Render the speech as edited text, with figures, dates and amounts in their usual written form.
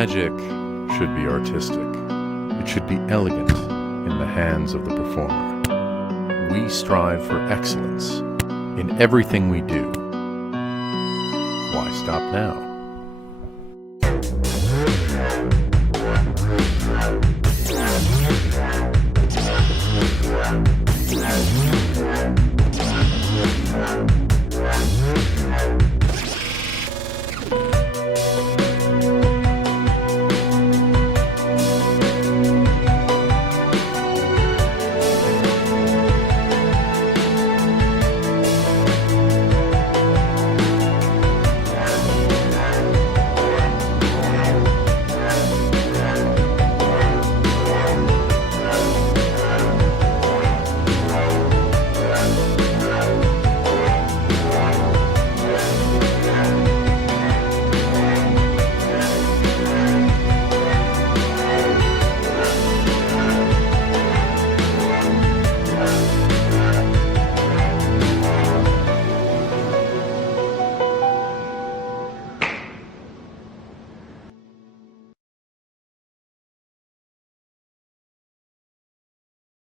Magic should be artistic. It should be elegant in the hands of the performer. We strive for excellence in everything we do. Why stop now?